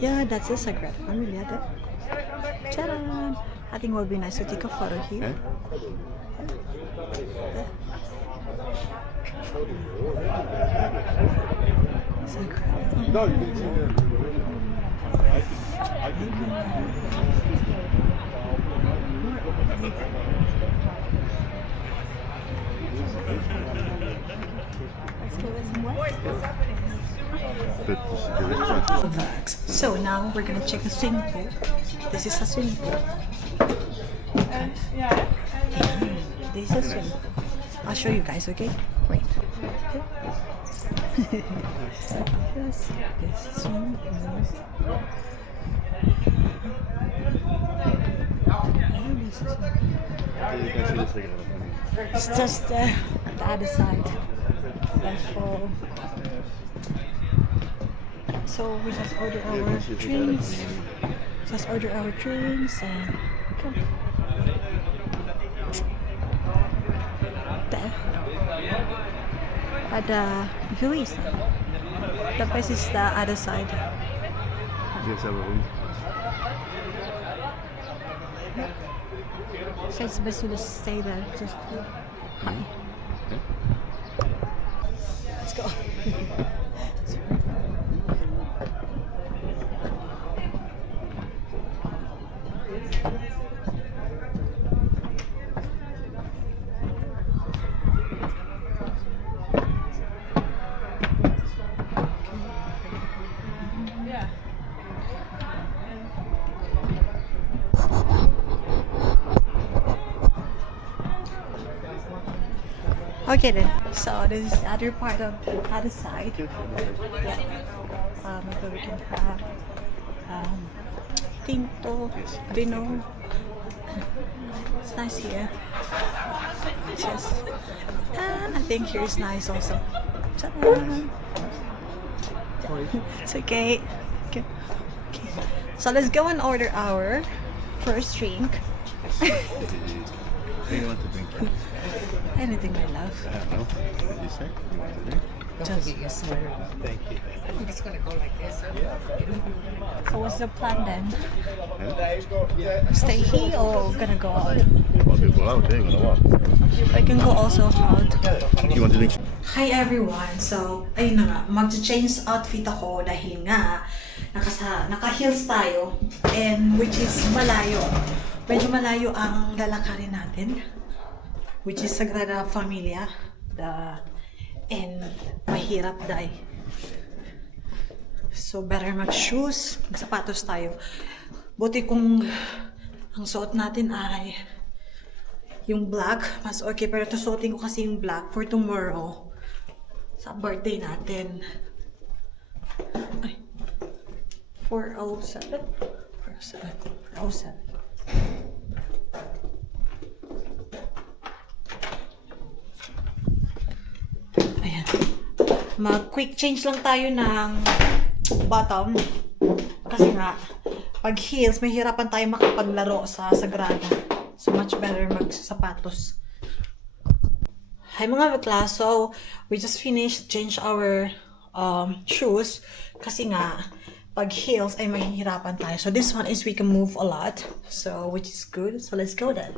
Yeah, that's a Sagrada Familia there. Ta-da! I think it would be nice to take a photo here. So now we're gonna check the swimming pool. This is a swimming pool. This is a swimming pool. I'll show you guys, okay? Wait. Yes, this is swimming pool. It's just the other side. That's all. So we just order our drinks. And come. There. Ada view is. The place is the other side. So it's best to just stay there. Just hi. Let's go. Okay then, so this is the other part of the other side. Yeah. Maybe we can have Tinto, Vino. It's nice here. Yes. And I think here is nice also. It's okay. Okay. So let's go and order our first drink. What do you want to drink? Anything, my love. I don't know. What did you say? You want to drink? Don't forget your sweater. Thank you. I'm just gonna go like this. So what's the plan then? Huh? Stay here or gonna go out? Well, we'll go out, eh? We're gonna walk. I can go also out. You want to drink? Hi everyone! So, ayun na nga, mag-change outfit ako dahil nga naka-heels tayo and which is malayo. Medyo malayo ang lalakarin natin, which is Sagrada Familia. And mahirap dahil. So, better mag-shoes, mag-sapatos tayo. Buti kung ang suot natin ay yung black, mas okay. Pero suotin ko kasi yung black for tomorrow. Sa birthday natin. Ay. 407? 407. Ayan. Mag-quick change lang tayo ng bottom. Kasi nga, pag heels, mahirapan tayo makapaglaro sa Sagrada. So, much better mag-sapatos. Hi mga bakla, so we just finished change our shoes kasi nga pag heels ay mahihirapan tayo. So this one is we can move a lot, so which is good. So let's go then.